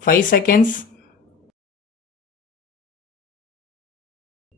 5 seconds.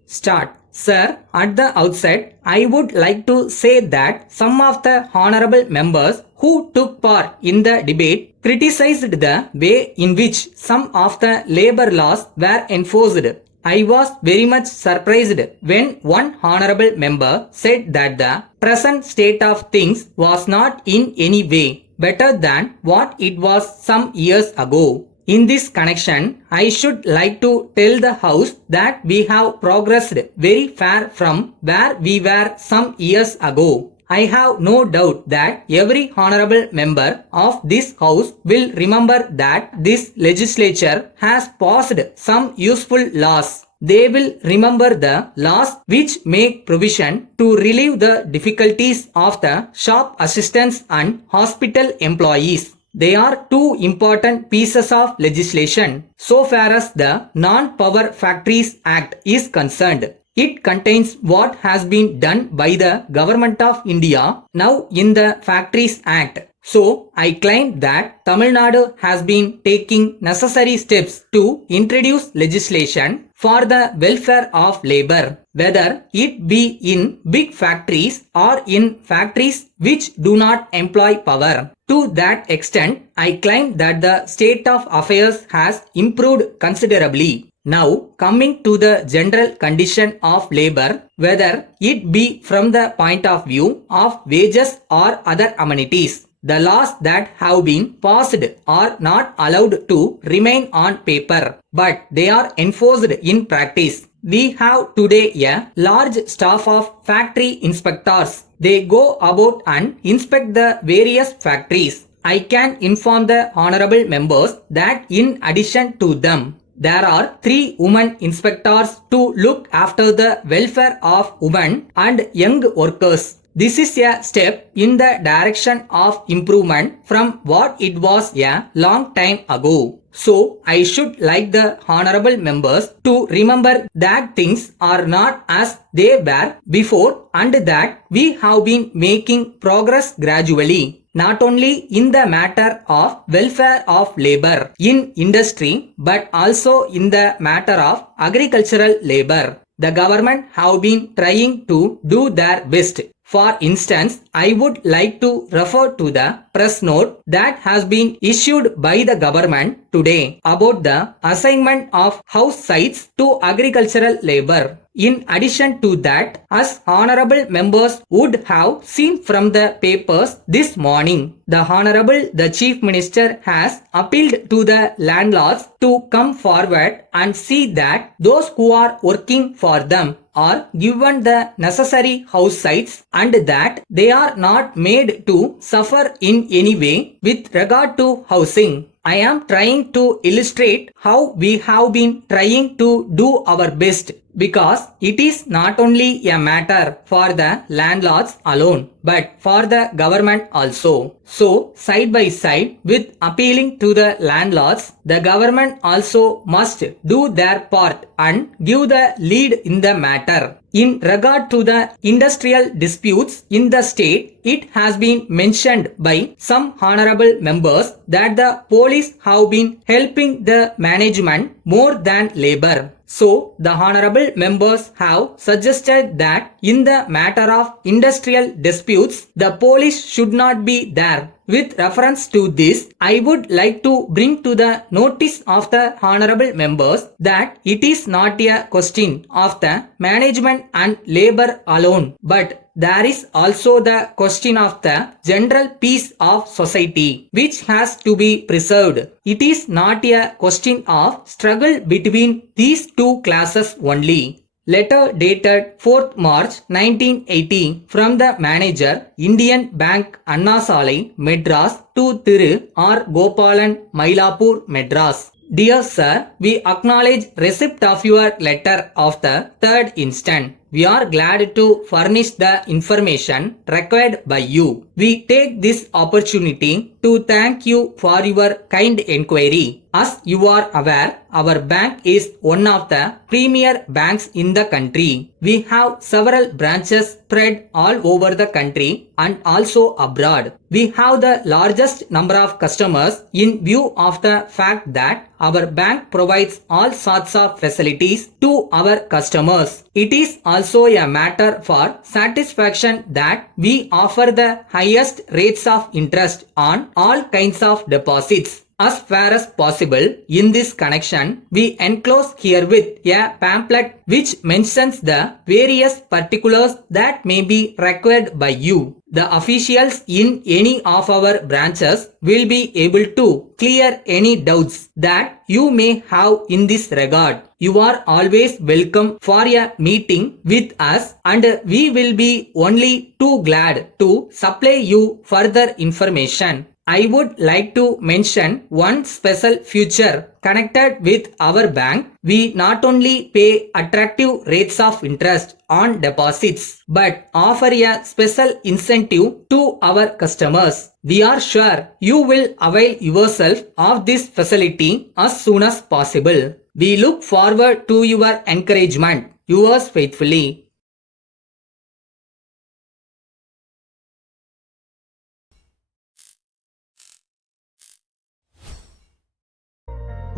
Start. Sir, at the outset, I would like to say that some of the honorable members who took part in the debate criticized the way in which some of the labor laws were enforced. I was very much surprised when one honorable member said that the present state of things was not in any way better than what it was some years ago. In this connection, I should like to tell the House that we have progressed very far from where we were some years ago. I have no doubt that every honorable member of this House will remember that this legislature has passed some useful laws. They will remember the laws which make provision to relieve the difficulties of the shop assistants and hospital employees. They are two important pieces of legislation so far as the Non-Power Factories Act is concerned. It contains what has been done by the Government of India now in the Factories Act. So, I claim that Tamil Nadu has been taking necessary steps to introduce legislation for the welfare of labor, whether it be in big factories or in factories which do not employ power. To that extent, I claim that the state of affairs has improved considerably. Now, coming to the general condition of labor, whether it be from the point of view of wages or other amenities, the laws that have been passed are not allowed to remain on paper, but they are enforced in practice. We have today a large staff of factory inspectors. They go about and inspect the various factories. I can inform the honorable members that in addition to them, there are 3 women inspectors to look after the welfare of women and young workers. This is a step in the direction of improvement from what it was a long time ago. So, I should like the honorable members to remember that things are not as they were before and that we have been making progress gradually, not only in the matter of welfare of labor in industry but also in the matter of agricultural labor. The government have been trying to do their best. For instance, I would like to refer to the press note that has been issued by the government today about the assignment of house sites to agricultural labor. In addition to that, as honorable members would have seen from the papers this morning, the Chief Minister has appealed to the landlords to come forward and see that those who are working for them are given the necessary house sites and that they are not made to suffer in any way with regard to housing. I am trying to illustrate how we have been trying to do our best because it is not only a matter for the landlords alone but for the government also. So, side by side with appealing to the landlords, the government also must do their part and give the lead in the matter. In regard to the industrial disputes in the state, it has been mentioned by some honorable members that the police have been helping the management more than labor. So, the honorable members have suggested that in the matter of industrial disputes, the police should not be there. With reference to this, I would like to bring to the notice of the honorable members that it is not a question of the management and labor alone, but there is also the question of the general peace of society, which has to be preserved. It is not a question of struggle between these two classes only. Letter dated 4th March 1980 from the manager, Indian Bank, Anna Salai, Madras to Thiru R. Gopalan, Mylapore, Madras. Dear Sir, we acknowledge receipt of your letter of the 3rd instant. we are glad to furnish the information required by you. We take this opportunity to thank you for your kind inquiry. As you are aware, our bank is one of the premier banks in the country. We have several branches spread all over the country and also abroad. We have the largest number of customers in view of the fact that our bank provides all sorts of facilities to our customers. It is also a matter for satisfaction that we offer the highest rates of interest on all kinds of deposits. As far as possible, in this connection, we enclose herewith a pamphlet which mentions the various particulars that may be required by you. The officials in any of our branches will be able to clear any doubts that you may have in this regard. You are always welcome for a meeting with us, and we will be only too glad to supply you further information. I would like to mention one special feature connected with our bank. We not only pay attractive rates of interest on deposits but offer a special incentive to our customers. We are sure you will avail yourself of this facility as soon as possible. We look forward to your encouragement. Yours faithfully.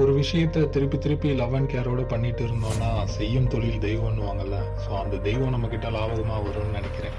ஒரு விஷயத்த திருப்பி திருப்பி love and கேரோட பண்ணிட்டு இருந்தோம்னா செய்யும் தொழில் தெய்வம்னுவாங்கல்ல. So அந்த தெய்வம் நம்ம கிட்ட லாபகமாக வரும்னு நினைக்கிறேன்.